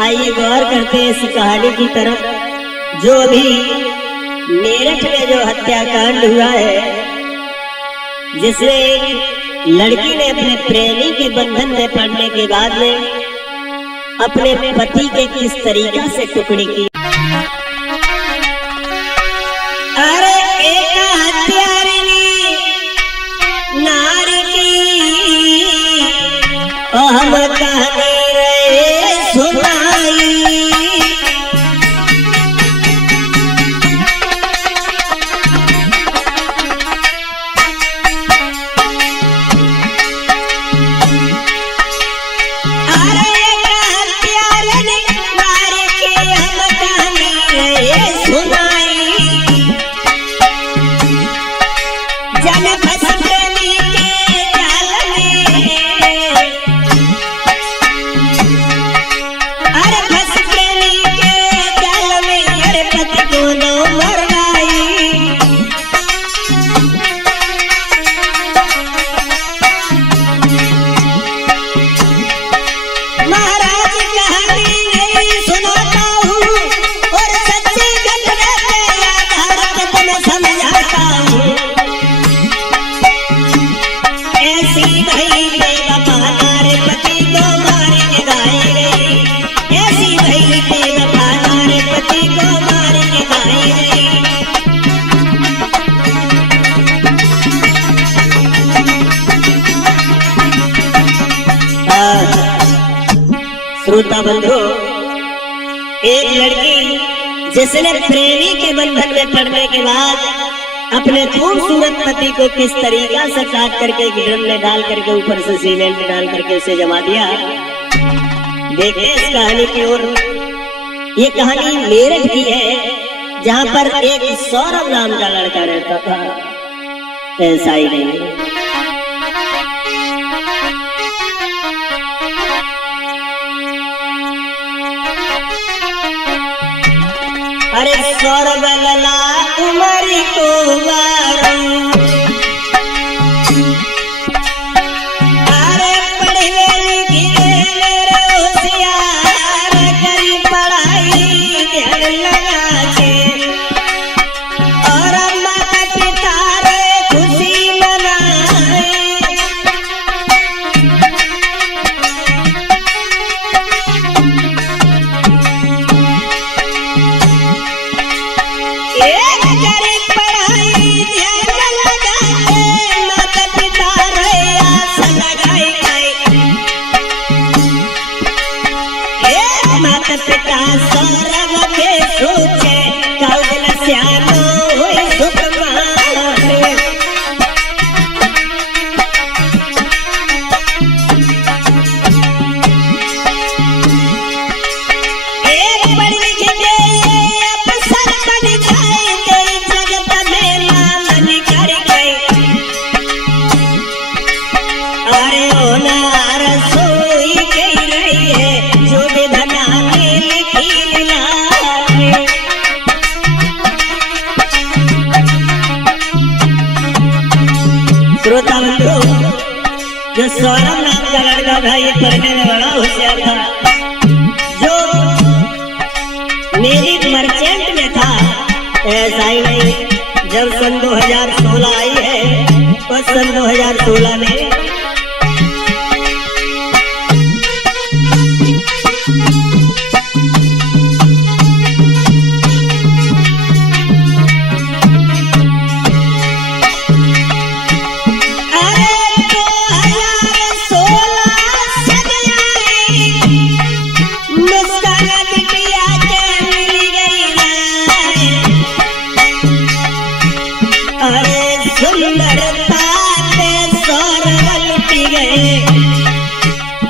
आइए गौर करते हैं इस कहानी की तरफ। जो अभी मेरठ में जो हत्याकांड हुआ है, जिसमें एक लड़की ने अपने प्रेमी के बंधन में पड़ने के बाद में अपने पति के किस तरीका से टुकड़ी की। अरे एक हत्यारिनी नारी की हम कहानी रहे सुनाई। श्रोता बंधु, एक लड़की जिसने प्रेमी के बंधन में पड़ने के बाद अपने खूबसूरत पति को किस तरीका से काट करके ड्रम में डाल करके ऊपर से सीमेंट में डाल करके उसे जमा दिया। देखिए इस कहानी की ओर। ये कहानी मेरठ की है, जहां पर एक सौरभ नाम का लड़का रहता था। ऐसा ही नहीं, अरे सौरभ लला उमरी को अरे पढ़े लिखे मेरे होशियार करी पढ़ाई ध्यान लगा के, और माता पिता रे खुशी मनाए। माता पिता सौरभ के सोचे कौन श्यानो होई सुकुमार। एक पढ़ लिख के अफसर बन जाएंगे, जगत में नाम निखर गए। अरे ओ नार सोई गई रही है जो विधना श्रोता बंधु, जो सौरभ नाम का लड़का था ये पढ़ने में बड़ा होशियार था, जो नेवी मर्चेंट में था। ऐसा ही नहीं, जब सन 2016 आई है, उस सन 2016 में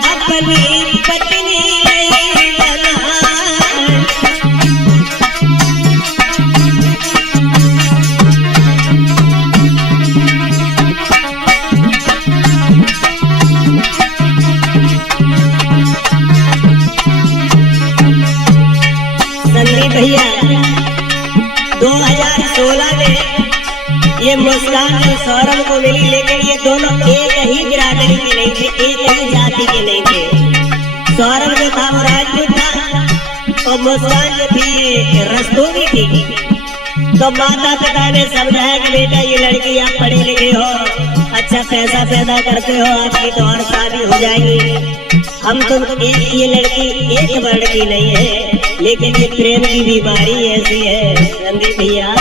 अपनी पत्नी बना। संदीप भैया 2016 में ये मुस्कान और सौरभ को मिली, लेकिन ये दोनों एक ही बिरादरी के नहीं थे, एक ही जाति के नहीं थे। सौरभ जो था वो राजपूत था और मुस्कान जो थी ये रस्तोगी थी। तो माता पिता ने समझाया कि बेटा ये लड़की आप पढ़े लिखे हो, अच्छा पैसा पैदा करते हो, आपकी तो और शादी हो जाएगी। हम तो ये लड़की एक वर्ण की नहीं है, लेकिन ये प्रेम की बीमारी ऐसी है रणदीप भैया।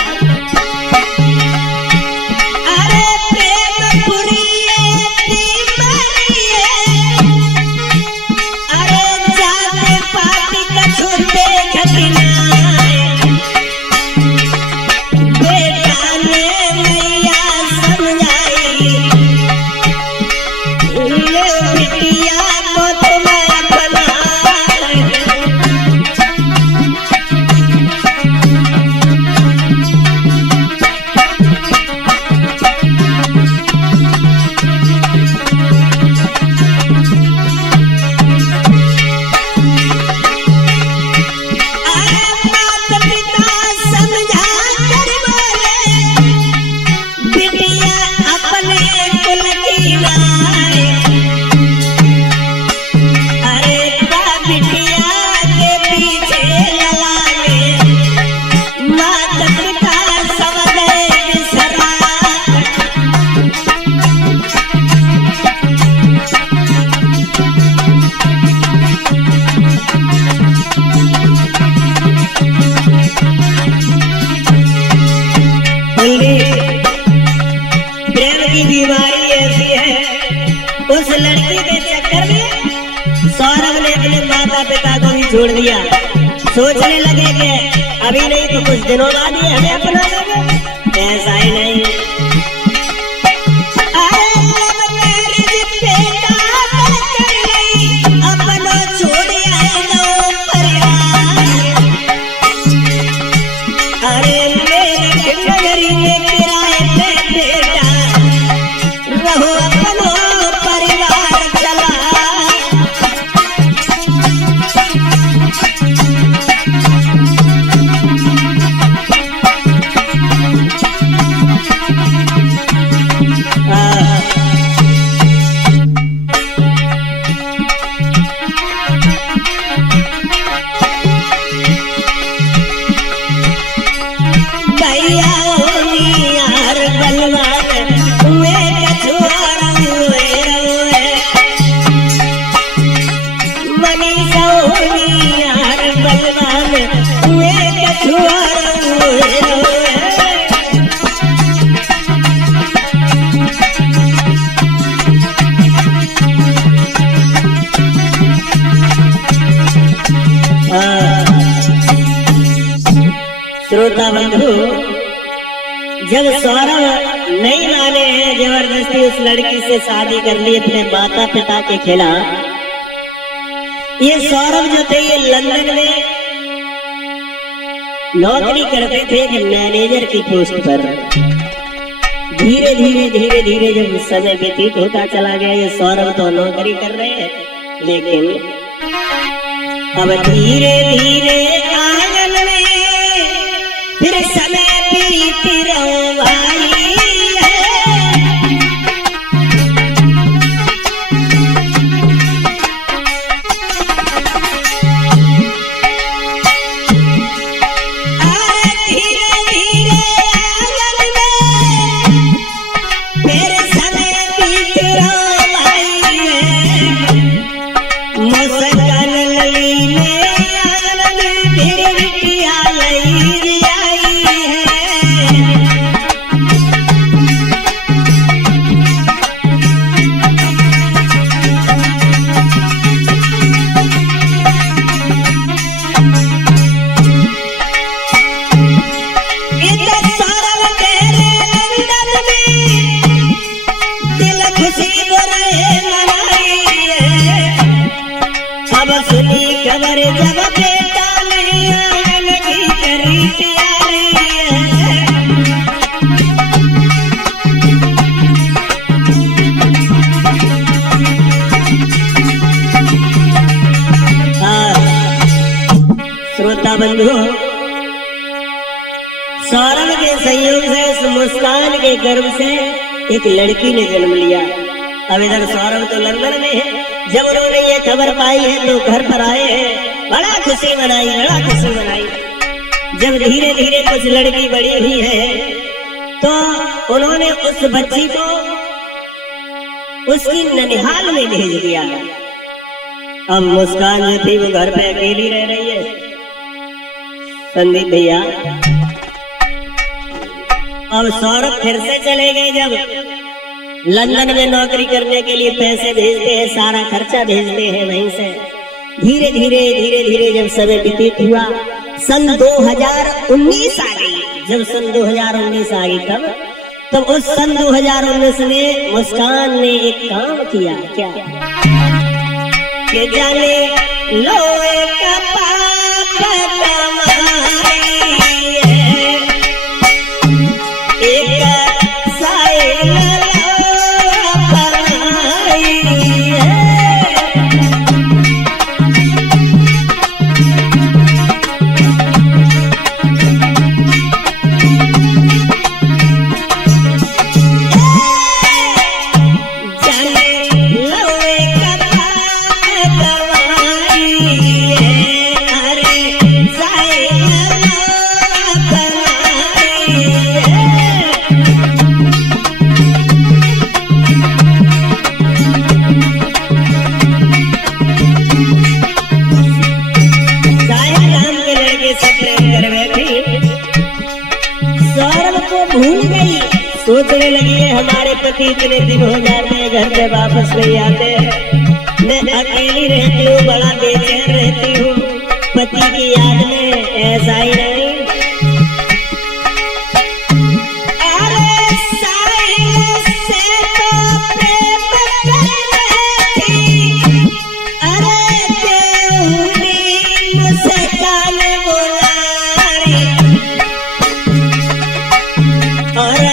प्रेम की बीमारी ऐसी है, उस लड़की के चक्कर में सौरभ ने अपने माता पिता को भी छोड़ दिया। सोचने लगे कि अभी नहीं तो कुछ दिनों बाद ही हमें अपना लेंगे, ऐसा ही नहीं। श्रोता बंधु, जब सौरभ नहीं माने हैं, जबरदस्ती उस लड़की से शादी कर ली अपने माता पिता के खिलाफ। ये सौरभ जो थे ये लंदन में नौकरी करते थे कि मैनेजर की पोस्ट पर। धीरे धीरे जब समय व्यतीत होता चला गया, ये सौरभ तो नौकरी कर रहे हैं, लेकिन अब धीरे धीरे आंगन में फिर समय बीत रही है। धीरे धीरे आंगन में फिर समय बीत रही है। मुस्कान लली में आंगन फिर बिटिया लई खबर जब बेटा नहीं आंगन की करी प्यारी है। श्रोता बंधु, सौरभ के संयोग से उस मुस्कान के गर्भ से एक लड़की ने जन्म लिया। अब इधर सौरभ तो लंदन में है। जब उन्होंने ये खबर पाई है तो घर पर आए हैं बड़ा खुशी मनाई, बड़ा खुशी मनाई। जब धीरे धीरे कुछ लड़की बड़ी हुई है तो उन्होंने उस बच्ची को उसकी ननिहाल में भेज दिया। अब मुस्कान जो थी वो घर पे अकेली रह रही है। संदीप भैया अब सौरभ फिर से चले गए। जब लंदन में नौकरी करने के लिए पैसे भेजते हैं, सारा खर्चा भेजते हैं वहीं से। धीरे धीरे जब समय व्यतीत हुआ, सन 2019 आ गई। जब सन 2019 आ गई तब उस सन 2019 में मुस्कान ने एक काम किया। क्या कि जाने लोए का पाप कमाई है, एक साइल बनाई है। सोचने लगी है हमारे पति इतने दिन हो जाते हैं घर पे वापस नहीं आते, मैं अकेली रहती हूँ, बड़ा बेचैन रहती हूँ पति की याद में। ऐसा ही नहीं, अरे साइल से तो प्रेम करती, अरे देवनी मुस्कान बुलारी, और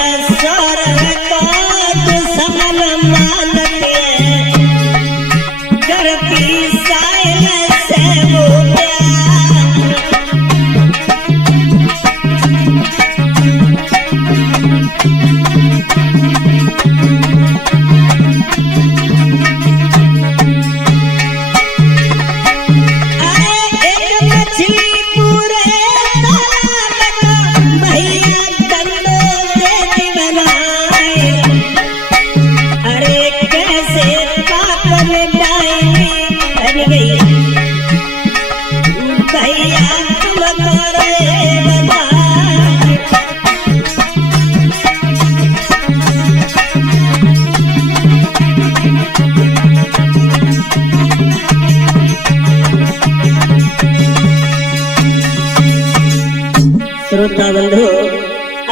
श्रोता बंधु,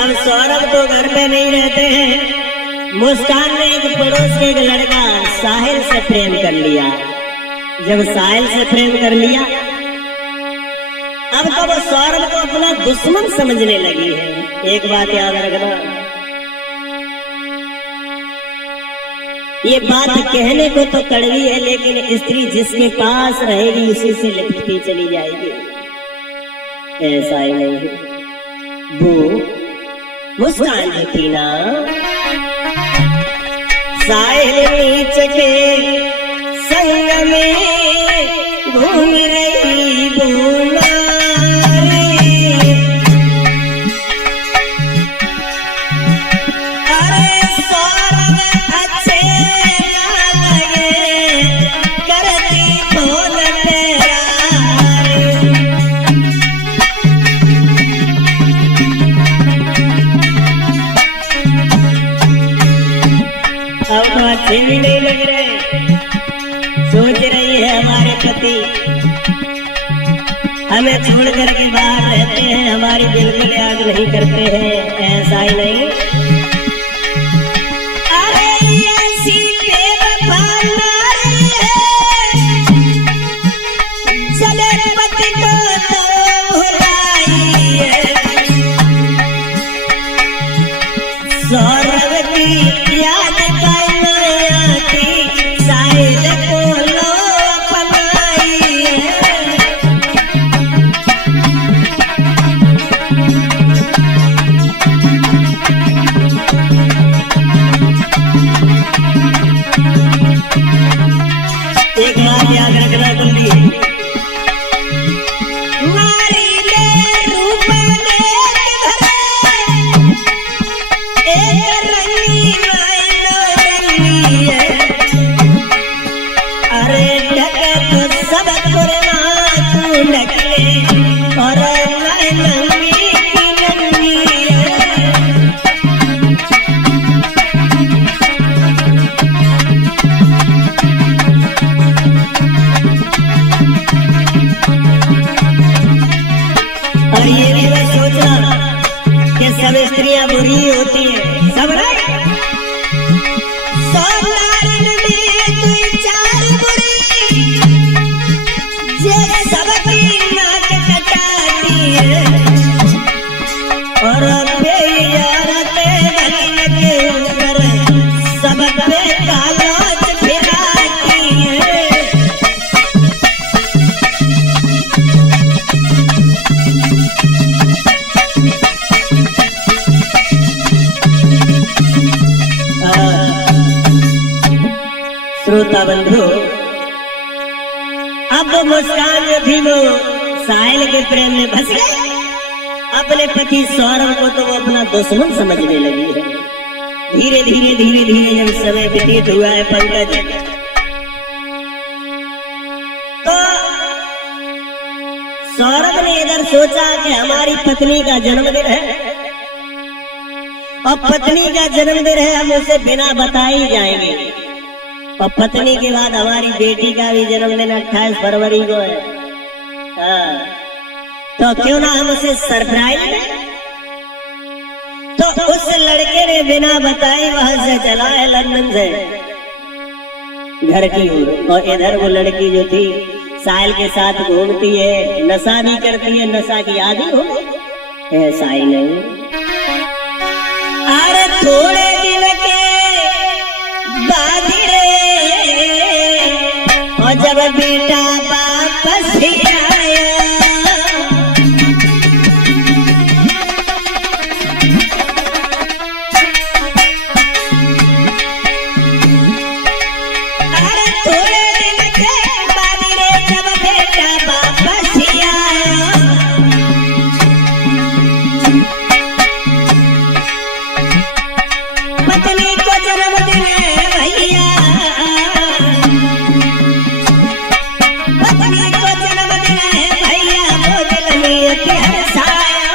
अब सौरभ तो घर पे नहीं रहते हैं। मुस्कान ने एक पड़ोस के एक लड़का साहिल से प्रेम कर लिया। जब साहिल से प्रेम कर लिया, अब तो वो सौरभ को अपना दुश्मन समझने लगी है। एक बात याद रखना, ये बात कहने को तो कड़वी है, लेकिन स्त्री जिसके पास रहेगी उसी से लिपटती चली जाएगी। ऐसा ही नहीं है। वो मुस्कान जो थी ना, साहिल नीच के संग में घूम रही बुलारी, अरे सौरभ अच्छे ना लगे करती बोल तेरा। अब तो अच्छे भी नहीं लग रहे। सोच रही है हमारे पति हमें छोड़ करके बाहर रहते हैं, हमारी बिल्कुल याद नहीं करते हैं। ऐसा ही नहीं, अरे ऐसी बेवफा नारी है, चले पति को तो भुलाई है। सौरभ की याद साहिल को लो अपनाई है। गोरखपुर तू नकले और नंगी की नंगी और ये भी मैं सोचना कि सब स्त्रियां बुरी होती है, सब नहीं। सोनारन में तू चार बुरी जे सबकी नाक कटाती है और बेयारते बन के ऊपर सब पे कालाच फिराती है। श्रोता बंधु, अब मुस्कान जो थी वो साहिल के प्रेम में फंस गई। अपने पति सौरभ को तो वो अपना दुश्मन समझने लगी है। धीरे धीरे धीरे धीरे जब समय व्यतीत हुआ है पंकज, तो सौरभ ने इधर सोचा कि हमारी पत्नी का जन्मदिन है और पत्नी का जन्मदिन है, हम उसे बिना बताए ही जाएंगे। और पत्नी के बाद हमारी बेटी का भी जन्मदिन 28 फरवरी को है। तो क्यों ना हम उसे सरप्राइज दें। तो उस लड़के ने बिना बताए वहां से चला है लंदन से घर की ओर, और इधर वो लड़की जो थी साहिल के साथ घूमती है, नशा भी करती है, नशा की आदी हो गई। ऐसा ही नहीं, अरे थोड़े दिन के बाद और जब बेटा वापस आया अरे थोड़े दिन के बाद रे जब बेटा वापस आया पत्नी को जन्मदिन है भैया, पत्नी को जन्मदिन है भैया, वो दिल में प्यार साया।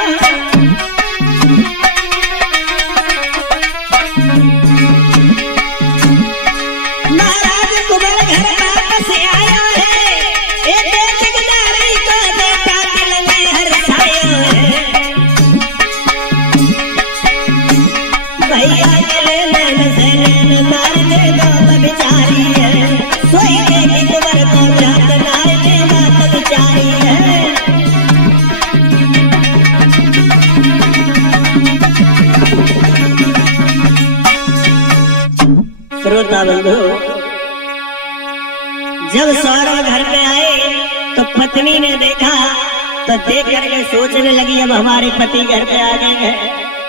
महाराज कुंवर घर वापस आया है, एक जगदारी को बेटा दिल में हर्षाया है। भैया के नैन से नैन मार दे दो बेचारी है, सोई देवी कुंवर को जात नार दे बात बेचारी है। श्रोता बंधु, जब सौरभ घर पे आए तो पत्नी ने देखा तो देख करके सोचने लगी अब हमारे पति घर पे आ गए हैं,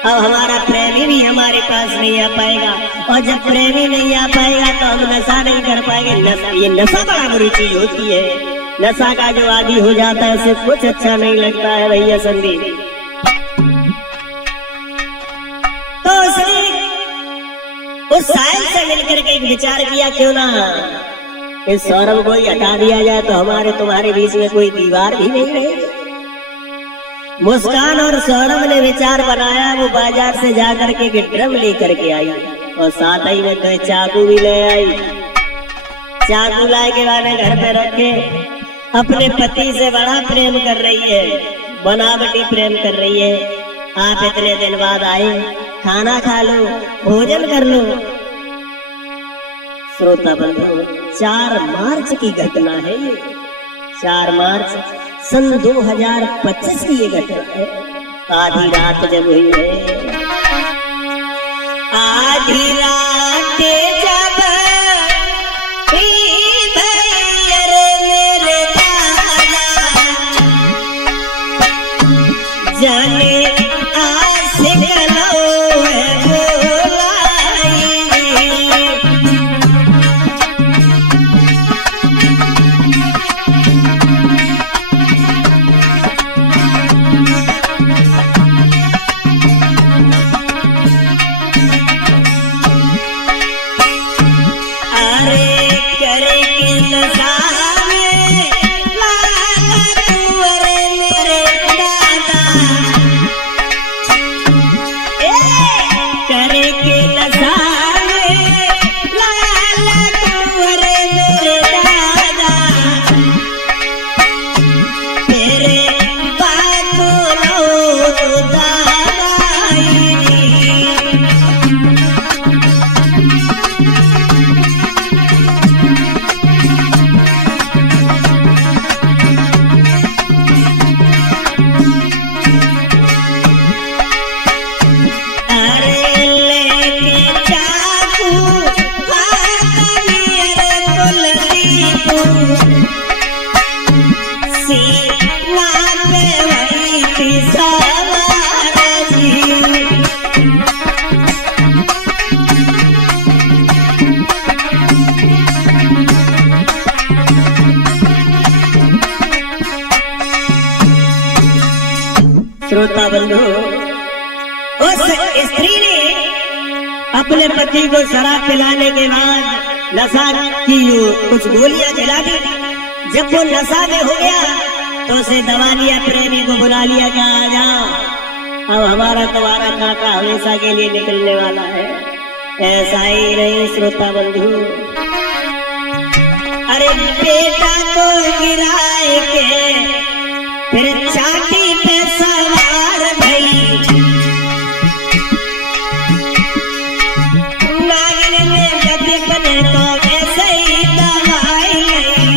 अब हमारा प्रेमी भी हमारे पास नहीं आ पाएगा, और जब प्रेमी नहीं आ पाएगा तो हम नशा नहीं कर पाएंगे। नशा, ये नशा बड़ा बुरी चीज होती है। नशा का जो आदी हो जाता है उसे कुछ अच्छा नहीं लगता है भैया संदीप। तो उसने उस साहिल से मिलकर के एक विचार किया, क्यों ना इस सौरभ को ही हटा दिया जाए तो हमारे तुम्हारे बीच में कोई दीवार भी नहीं रहेगी। मुस्कान और सौरभ ने विचार बनाया, वो बाजार से जाकर के एक ड्रम लेकर के आई और साथ ही में तो चाकू भी ले आई। चाकू लाए के बाद घर पे रखे, अपने पति से बड़ा प्रेम कर रही है, बनावटी प्रेम कर रही है। आप इतने दिन बाद आए, खाना खा लो, भोजन कर लो। श्रोता बंधु, 4 मार्च की घटना है ये। 4 मार्च सन 2025 की ये घटना है। आधी रात जब हुई है, आधी रात जब मेरे जाने नाथ पे वही थी सवार जी। श्रोता बंधु, उस स्त्री ने अपने पति को शराब पिलाने के बाद नशा की कुछ गोलियां खिला दी। जब वो नशा में हो गया तो उसे दबा लिया, प्रेमी को बुला लिया कि आ जाओ, अब हमारा तुम्हारा कांटा हमेशा के लिए निकलने वाला है। ऐसा ही नहीं श्रोता बंधु, अरे बेटा को गिराए के फिर छाती पे सवार भई, नागिन ने गति बने तो वैसे ही दवाई गई।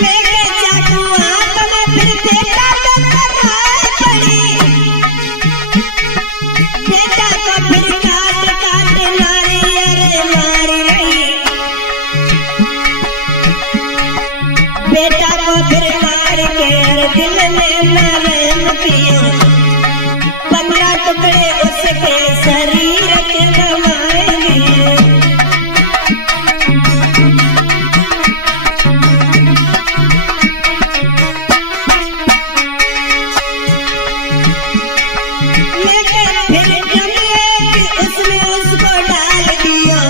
लेके चाकू हाथ में फिर बेटा को कराई पड़ी, बेटा को फिर काट काट मारी, अरे मारी रही। बेटा को फिर मार के अरे दिल में नरम पियो, 15 टुकड़े उसके शरीर के बनाए दिए। लेकिन फिर जमिए कि उसमें उसको डाल दिया,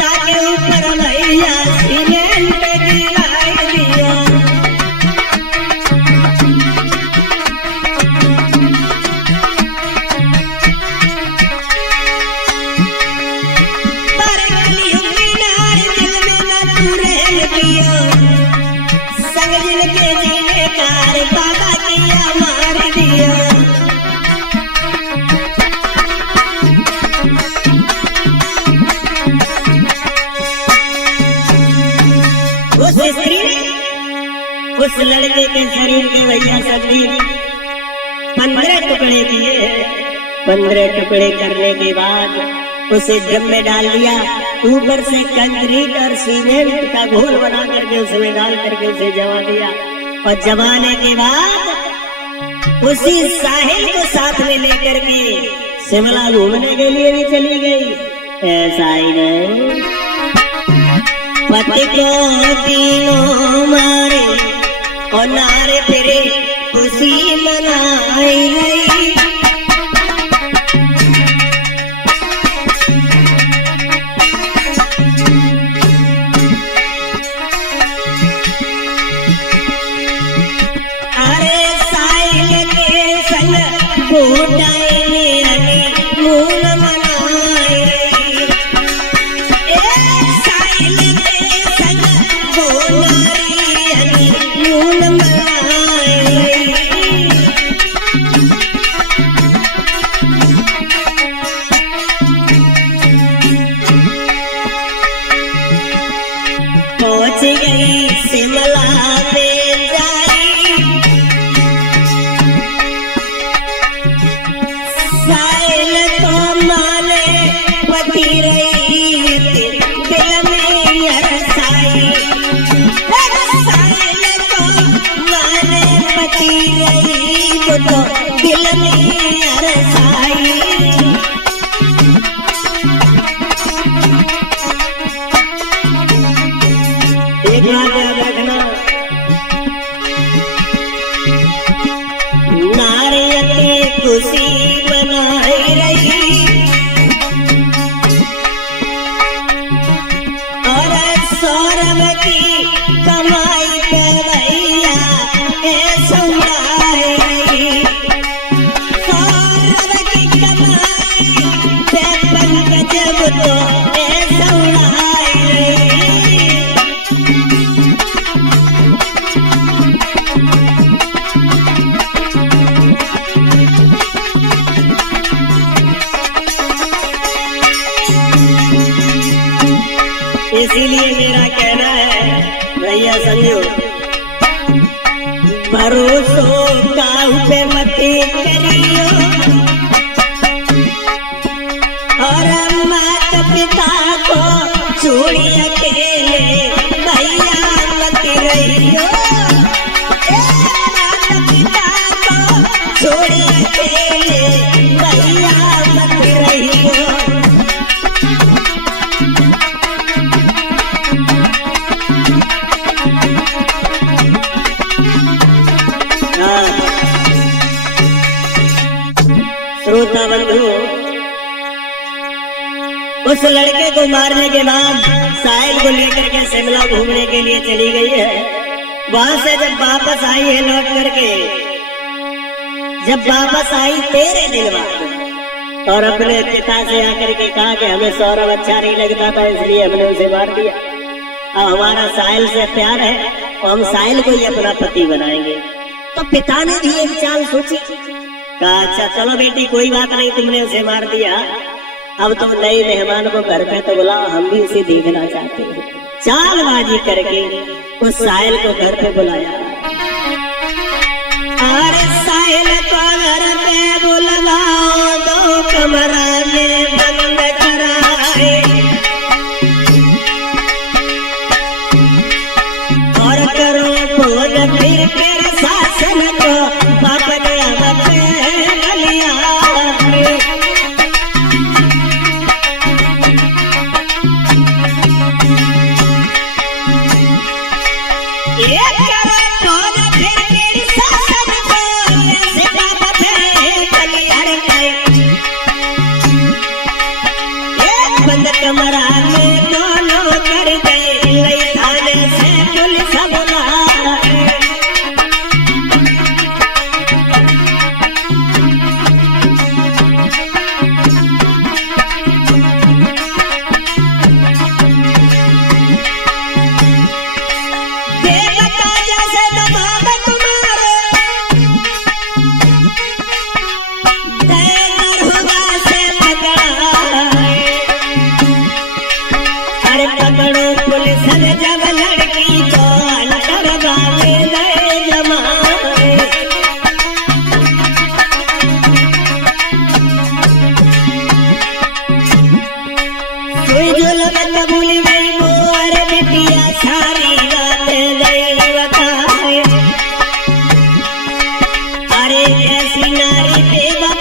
ताकि ऊपर भैया सीमेंट गिराई दिया। पर कलयुग में नार दिल में न तू रहन दिया, संग जिनके जीने कार बाबा किया मार दिया। उस स्त्री ने उस लड़के के शरीर के भैया शरीर 15 टुकड़े किए। 15 टुकड़े करने के बाद उसे ड्रम में डाल दिया, ऊपर से कंक्रीट और सीमेंट का घोल बना करके उसमें डाल करके उसे जमा दिया। और जमाने के बाद उसी साहिल को साथ में लेकर के शिमला घूमने के लिए भी चली गई। ऐसा ही नहीं, पति को तीनों मारे और नारे फिरे खुशी मनाई गई। अरे साहिल के संग घोटाए ने मूल मनाई गई। साहिल के संग घोटाए मूल मनाई गई। पहुंच गई शिमला में जाई, साहिल को माने पति रही दिल में अरसाई। साहिल को माने पति रही वो तो दिल में अरसाई। एक बात याद रखना, नारियती खुशी मनाई रही और सौरभ की कमाई पे भैया सुनाई रही। सौरभ की कमाई पे पंकज तो सुनाई रही। इसीलिए मेरा कहना है भैया समझो, भरोसो काहू पे मत करियो, और माता पिता को छोड़ी अकेले भैया मत रहियो। माता पिता को छोड़ी अकेले भैया मत रहियो। श्रोता बंधु, उस लड़के को मारने के बाद साहिल को लेकर के शिमला घूमने के लिए चली गई है। वहां से जब वापस आई है लौट करके, जब वापस आई तेरे दिन बाद, और अपने पिता से आकर के कहा कि हमें सौरभ अच्छा नहीं लगता था इसलिए हमने उसे मार दिया। अब हमारा साहिल से प्यार है और हम साहिल को ही अपना पति बनाएंगे। तो पिता ने भी एक चाल सोची, कहा अच्छा चलो बेटी कोई बात नहीं, तुमने उसे मार दिया, अब तुम नए मेहमान को घर पे तो बुलाओ, हम भी उसे देखना चाहते हैं। चालबाजी करके उस साहिल को घर पे बुलाया। अरे साहिल को घर पे बुलाओ, दो कमरा में बंद कराए, और करो खोज फिर शासन को अपने कमरा में दोनों कर गए थाने से पुलिस बुलाए। देवता जैसे दबाव तुम्हारे दरहुआ से पकड़ा, पकड़ो पुलिस ने जब लड़की को अंतरगा में गए जमाए। कोई जुल्म भूल गई वो, अरे बिटिया सारी बातें गई बताए। अरे ऐसी नारी बेवा